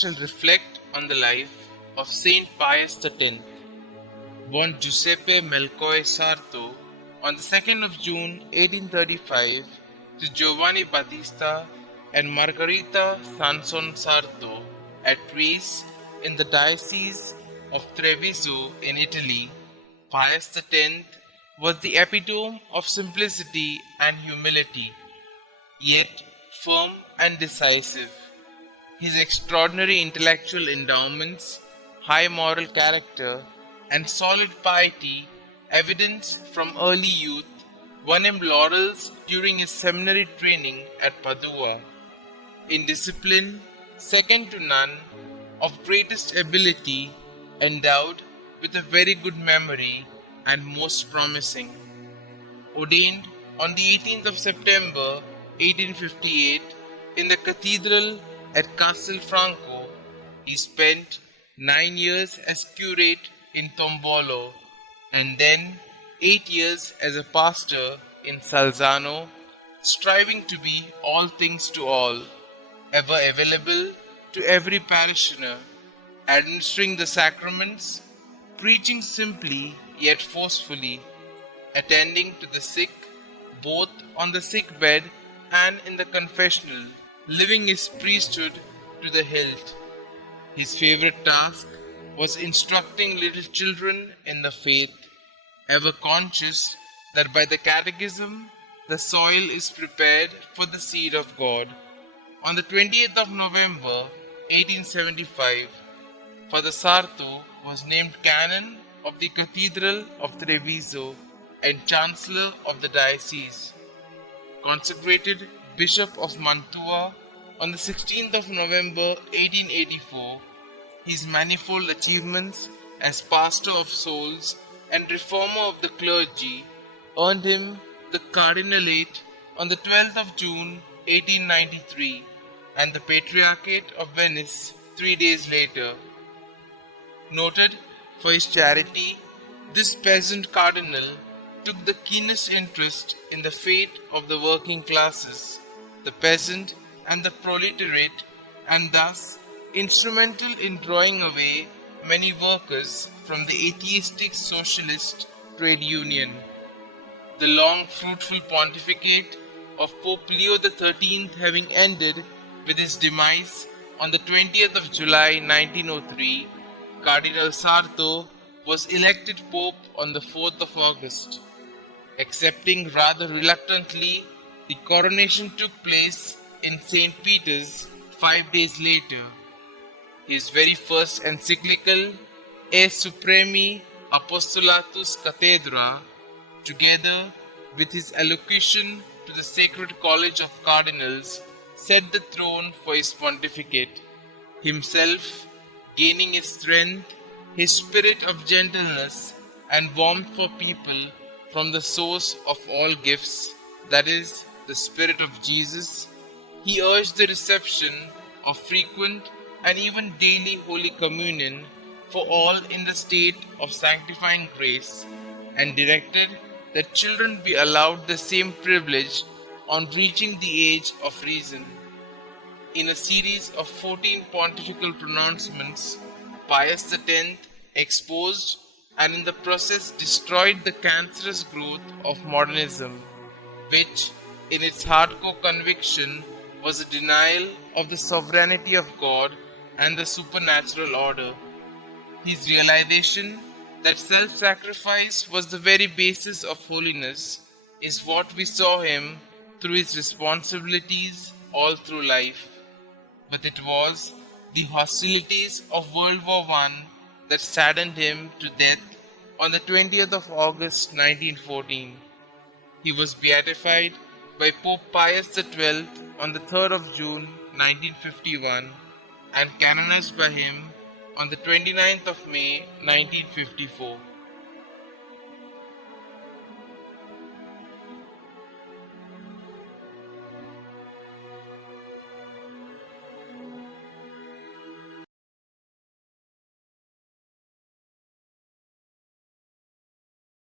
shall reflect on the life of Saint Pius X, born Giuseppe Melchiorre Sarto on the 2nd of June 1835 to Giovanni Battista and Margherita Sanson Sarto at Treves in the Diocese of Treviso in Italy. Pius X was the epitome of simplicity and humility, yet firm and decisive. His extraordinary intellectual endowments, high moral character, and solid piety, evidenced from early youth, won him laurels during his seminary training at Padua. In discipline, second to none, of greatest ability, endowed with a very good memory, and most promising. Ordained on the 18th of September 1858 in the cathedral at Castelfranco, he spent 9 years as curate in Tombolo and then 8 years as a pastor in Salzano, striving to be all things to all, ever available to every parishioner, administering the sacraments, preaching simply yet forcefully, attending to the sick both on the sick bed and in the confessional, living his priesthood to the hilt. His favorite task was instructing little children in the faith, ever conscious that by the catechism the soil is prepared for the seed of God. On the 20th of November 1875, Father Sarto was named Canon of the Cathedral of Treviso and Chancellor of the Diocese, consecrated Bishop of Mantua on the 16th of November 1884. His manifold achievements as pastor of souls and reformer of the clergy earned him the cardinalate on the 12th of June 1893 and the Patriarchate of Venice 3 days later. Noted for his charity, this peasant cardinal took the keenest interest in the fate of the working classes, the peasant and the proletariat, and thus instrumental in drawing away many workers from the atheistic socialist trade union. The long fruitful pontificate of Pope Leo XIII having ended with his demise on the 20th of July 1903, Cardinal Sarto was elected Pope on the 4th of August. Accepting rather reluctantly, the coronation took place in St. Peter's 5 days later. His very first encyclical, E Supremi Apostolatus Cathedra, together with his allocution to the Sacred College of Cardinals, set the throne for his pontificate. Himself gaining his strength, his spirit of gentleness and warmth for people from the source of all gifts, that is, the Spirit of Jesus, he urged the reception of frequent and even daily Holy Communion for all in the state of sanctifying grace, and directed that children be allowed the same privilege on reaching the age of reason. In a series of 14 pontifical pronouncements, Pius X exposed and in the process destroyed the cancerous growth of modernism, which, in its hardcore conviction, was a denial of the sovereignty of God and the supernatural order. His realization that self-sacrifice was the very basis of holiness is what we saw him through his responsibilities all through life. But it was the hostilities of World War I that saddened him to death on the 20th of August 1914. He was beatified by Pope Pius XII on the 3rd of June 1951 and canonized by him on the 29th of May 1954.